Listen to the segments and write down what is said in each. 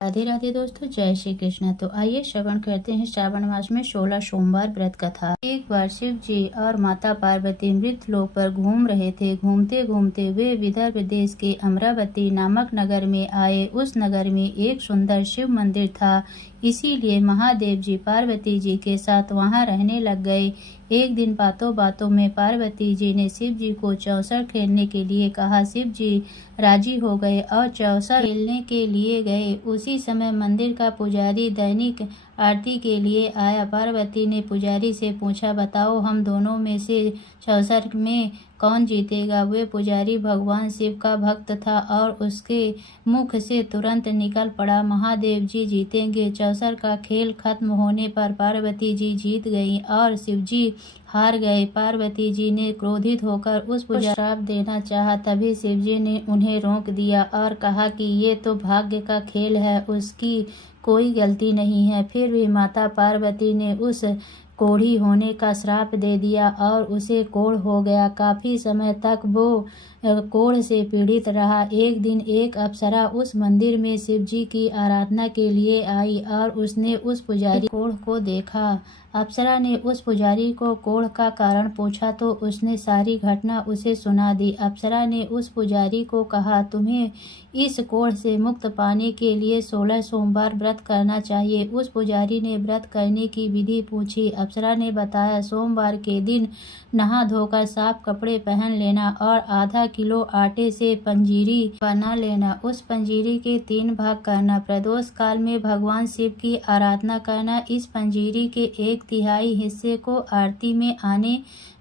राधे राधे दोस्तों, जय श्री कृष्ण। तो आइए श्रवण करते हैं श्रावण मास में 16 सोमवार व्रत कथा। एक बार शिव जी और माता पार्वती मृतलोक पर घूम रहे थे। घूमते घूमते वे विदर्भ देश के अमरावती नामक नगर में आए। उस नगर में एक सुंदर शिव मंदिर था, इसीलिए महादेव जी पार्वती जी के साथ वहां रहने लग गए। एक दिन बातों बातों में पार्वती जी ने शिव जी को चौसर खेलने के लिए कहा। शिव जी राजी हो गए और चौसर खेलने के लिए गए। उसी समय मंदिर का पुजारी दैनिक आरती के लिए आया। पार्वती ने पुजारी से पूछा, बताओ हम दोनों में से चौसर में कौन जीतेगा। वे पुजारी भगवान शिव का भक्त था और उसके मुख से तुरंत निकल पड़ा, महादेव जी जीतेंगे। चौसर का खेल खत्म होने पर पार्वती जी जीत गई और शिव जी हार गए। पार्वती जी ने क्रोधित होकर उस पुजारी को श्राप देना चाहा, तभी शिव जी ने उन्हें रोक दिया और कहा कि ये तो भाग्य का खेल है, उसकी कोई गलती नहीं है। फिर भी माता पार्वती ने उस कोढ़ी होने का श्राप दे दिया और उसे कोढ़ हो गया। काफी समय तक वो कोढ़ से पीड़ित रहा। एक दिन एक अप्सरा उस मंदिर में शिव जी की आराधना के लिए आई और उसने उस पुजारी कोढ़ को देखा। अप्सरा ने उस पुजारी को कोढ़ का कारण पूछा तो उसने सारी घटना उसे सुना दी। अप्सरा ने उस पुजारी को कहा, तुम्हें इस कोढ़ से मुक्त पाने के लिए 16 सोमवार व्रत करना चाहिए। उस पुजारी ने व्रत करने की विधि पूछी। अप्सरा ने बताया, सोमवार के दिन नहा धोकर साफ कपड़े पहन लेना और आधा किलो आटे से पंजीरी बना लेना। उस पंजीरी के 3 भाग करना। प्रदोष काल में भगवान शिव की आराधना करना। इस पंजीरी के 1/3 हिस्से को आरती में आने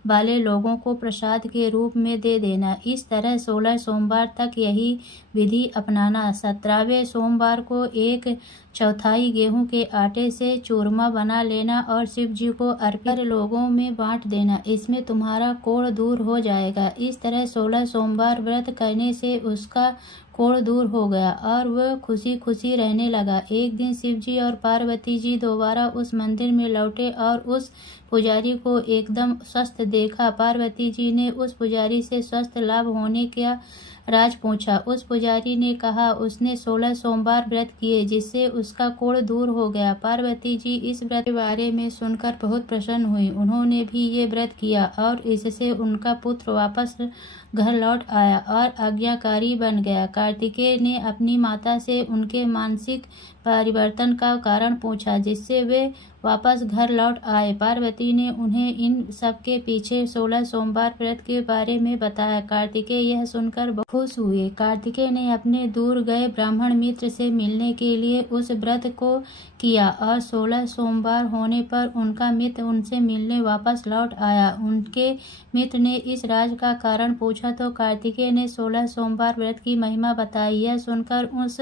वाले लोगों को प्रसाद के रूप में दे देना। इस तरह 16 सोमवार तक यही विधि अपनाना। 17वें सोमवार को 1/4 गेहूं के आटे से चूरमा बना लेना और शिव जी को अर्पित लोगों में बांट देना। इसमें तुम्हारा कोढ़ दूर हो जाएगा। इस तरह 16 सोमवार व्रत करने से उसका कोढ़ दूर हो गया और वह खुशी खुशी रहने लगा। एक दिन शिव जी और पार्वती जी दोबारा उस मंदिर में लौटे और उस पुजारी को एकदम स्वस्थ देखा। पार्वती जी ने उस पुजारी से स्वस्थ लाभ होने का राज पूछा। उस पुजारी ने कहा उसने 16 सोमवार व्रत किए जिससे उसका कोढ़ दूर हो गया। पार्वती जी इस व्रत के बारे में सुनकर बहुत प्रसन्न हुई। उन्होंने भी ये व्रत किया और इससे उनका पुत्र वापस घर लौट आया और आज्ञाकारी बन गया। कार्तिकेय ने अपनी माता से उनके मानसिक परिवर्तन का कारण पूछा जिससे वे वापस घर लौट आए। पार्वती ने उन्हें इन सब के पीछे 16 सोमवार व्रत के बारे में बताया। कार्तिकेय यह सुनकर बहुत खुश हुए। कार्तिकेय ने अपने दूर गए ब्राह्मण मित्र से मिलने के लिए उस व्रत को किया और 16 सोमवार होने पर उनका मित्र उनसे मिलने वापस लौट आया। उनके मित्र ने इस राज का कारण पूछा तो कार्तिकेय ने 16 सोमवार व्रत की महिमा बताई। यह सुनकर उस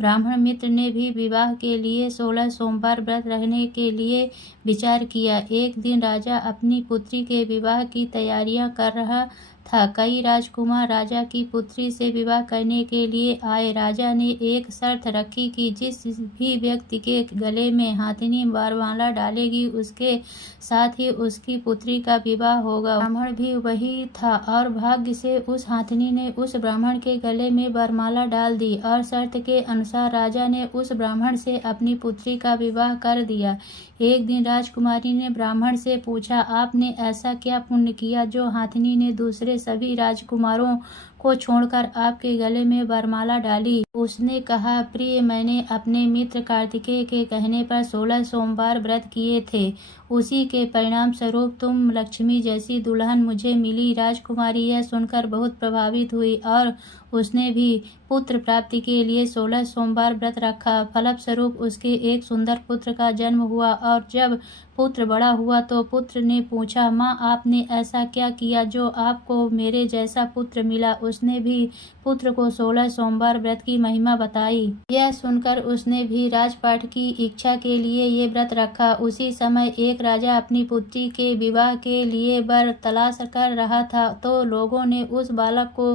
ब्राह्मण मित्र ने भी विवाह के लिए 16 सोमवार व्रत रखने के लिए विचार किया। एक दिन राजा अपनी पुत्री के विवाह की तैयारियां कर रहा था। कई राजकुमार राजा की पुत्री से विवाह करने के लिए आए। राजा ने एक शर्त रखी कि जिस भी व्यक्ति के गले में हाथिनी वरमाला डालेगी उसके साथ ही उसकी पुत्री का विवाह होगा। ब्राह्मण भी वही था और भाग्य से उस हाथिनी ने उस ब्राह्मण के गले में वरमाला डाल दी और शर्त के अनुसार राजा ने उस ब्राह्मण से अपनी पुत्री का विवाह कर दिया। एक दिन राजकुमारी ने ब्राह्मण से पूछा, आपने ऐसा क्या पुण्य किया जो हाथिनी ने दूसरे सभी राजकुमारों को छोड़कर आपके गले में वरमाला डाली। उसने कहा, प्रिय, मैंने अपने मित्र कार्तिकेय के कहने पर 16 सोमवार व्रत किए थे। उसी के परिणाम स्वरूप तुम लक्ष्मी जैसी दुल्हन मुझे मिली। राजकुमारी यह सुनकर बहुत प्रभावित हुई और उसने भी पुत्र प्राप्ति के लिए 16 सोमवार व्रत रखा। फलस्वरूप उसके एक सुंदर पुत्र का जन्म हुआ और जब पुत्र बड़ा हुआ तो पुत्र ने पूछा, माँ, आपने ऐसा क्या किया जो आपको मेरे जैसा पुत्र मिला। उसने भी पुत्र को 16 सोमवार व्रत की महिमा बताई। यह सुनकर उसने भी राजपाट की इच्छा के लिए ये व्रत रखा। उसी समय एक राजा अपनी पुत्री के विवाह के लिए वर तलाश कर रहा था तो लोगों ने उस बालक को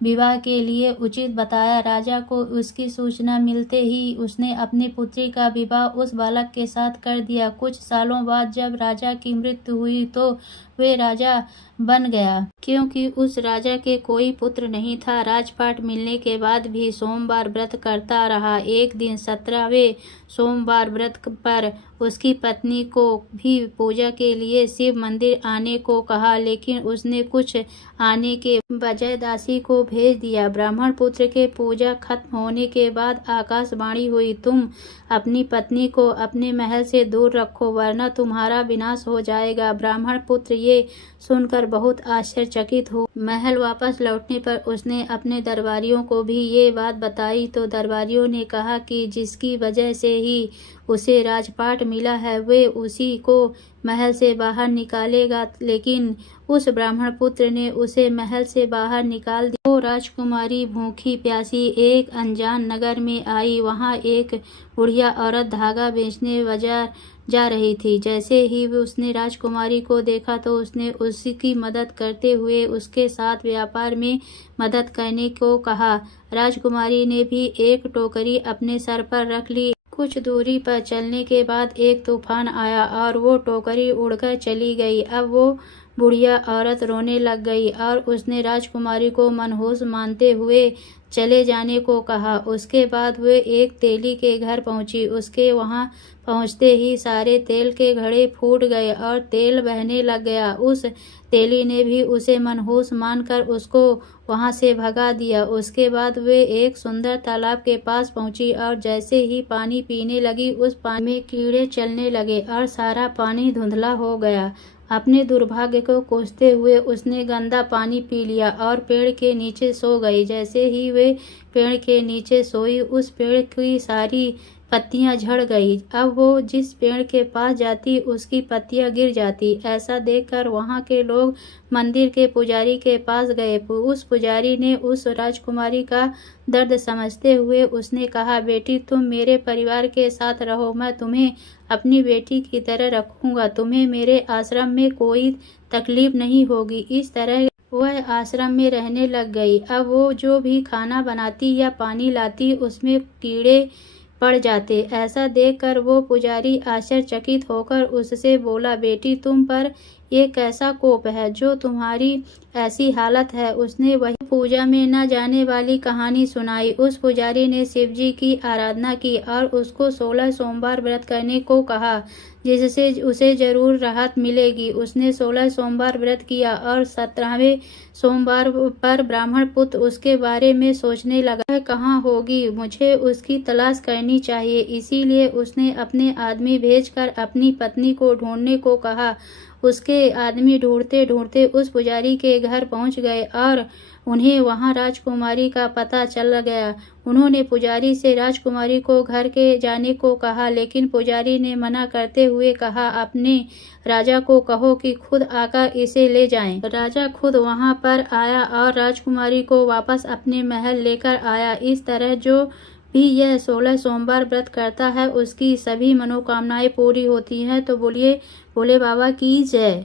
विवाह के लिए उचित बताया। राजा को उसकी सूचना मिलते ही उसने अपनी पुत्री का विवाह उस बालक के साथ कर दिया। कुछ सालों बाद जब राजा की मृत्यु हुई तो वे राजा बन गया, क्योंकि उस राजा के कोई पुत्र नहीं था। राजपाट मिलने के बाद भी सोमवार व्रत करता रहा। एक दिन 17वें सोमवार व्रत पर उसकी पत्नी को भी पूजा के लिए शिव मंदिर आने को कहा, लेकिन उसने कुछ आने के बजाय दासी को भेज दिया। ब्राह्मण पुत्र के पूजा खत्म होने के बाद आकाशवाणी हुई, तुम अपनी पत्नी को अपने महल से दूर रखो वरना तुम्हारा विनाश हो जाएगा। ब्राह्मण पुत्र ये सुनकर बहुत आश्चर्यचकित हुआ। महल वापस लौटने पर उसने अपने दरबारियों को भी ये बात बताई तो दरबारियों ने कहा कि जिसकी वजह से ही उसे राजपाट मिला है वे उसी को महल से बाहर निकालेगा, लेकिन उस ब्राह्मण पुत्र ने उसे महल से बाहर निकाल दिया। वो राजकुमारी भूखी प्यासी एक अनजान नगर में आई। वहाँ एक बुढ़िया औरत धागा बेचने बाजार जा रही थी। जैसे ही उसने राजकुमारी को देखा तो उसने उसकी मदद करते हुए उसके साथ व्यापार में मदद करने को कहा। राजकुमारी ने भी एक टोकरी अपने सर पर रख ली। कुछ दूरी पर चलने के बाद एक तूफान आया और वो टोकरी उड़कर चली गई। अब वो बुढ़िया औरत रोने लग गई और उसने राजकुमारी को मनहूस मानते हुए चले जाने को कहा। उसके बाद वे एक तेली के घर पहुंची। उसके वहां पहुंचते ही सारे तेल के घड़े फूट गए और तेल बहने लग गया। उस तेली ने भी उसे मनहूस मानकर उसको वहां से भगा दिया। उसके बाद वे एक सुंदर तालाब के पास पहुंची और जैसे ही पानी पीने लगी उस पानी में कीड़े चलने लगे और सारा पानी धुंधला हो गया। अपने दुर्भाग्य को कोसते हुए उसने गंदा पानी पी लिया और पेड़ के नीचे सो गई। जैसे ही वे पेड़ के नीचे सोई उस पेड़ की सारी पत्तियां झड़ गई। अब वो जिस पेड़ के पास जाती उसकी पत्तियां गिर जाती। ऐसा देखकर वहां के लोग मंदिर के पुजारी के पास गए। उस पुजारी ने उस राजकुमारी का दर्द समझते हुए उसने कहा, बेटी तुम मेरे परिवार के साथ रहो, मैं तुम्हें अपनी बेटी की तरह रखूंगा, तुम्हें मेरे आश्रम में कोई तकलीफ नहीं होगी। इस तरह वह आश्रम में रहने लग गई। अब वो जो भी खाना बनाती या पानी लाती उसमें कीड़े पड़ जाते। ऐसा देखकर वो पुजारी आश्चर्यचकित होकर उससे बोला, बेटी तुम पर ये कैसा कोप है जो तुम्हारी ऐसी हालत है। उसने वही पूजा में न जाने वाली कहानी सुनाई। उस पुजारी ने शिव जी की आराधना की और उसको 16 सोमवार व्रत करने को कहा, जिससे उसे जरूर राहत मिलेगी। उसने 16 सोमवार व्रत किया और 17वें सोमवार पर ब्राह्मण पुत्र उसके बारे में सोचने लगा, वह कहाँ होगी, मुझे उसकी तलाश करनी चाहिए। इसीलिए उसने अपने आदमी भेजकर अपनी पत्नी को ढूंढने को कहा। उसके आदमी ढूंढते ढूंढते उस पुजारी के घर पहुंच गए और उन्हें वहां राजकुमारी का पता चल गया। उन्होंने पुजारी से राजकुमारी को घर के जाने को कहा, लेकिन पुजारी ने मना करते हुए कहा, अपने राजा को कहो कि खुद आकर इसे ले जाएं। राजा खुद वहां पर आया और राजकुमारी को वापस अपने महल लेकर आया। इस तरह जो भी यह 16 सोमवार व्रत करता है उसकी सभी मनोकामनाएं पूरी होती हैं। तो बोलिए भोले बाबा की जय।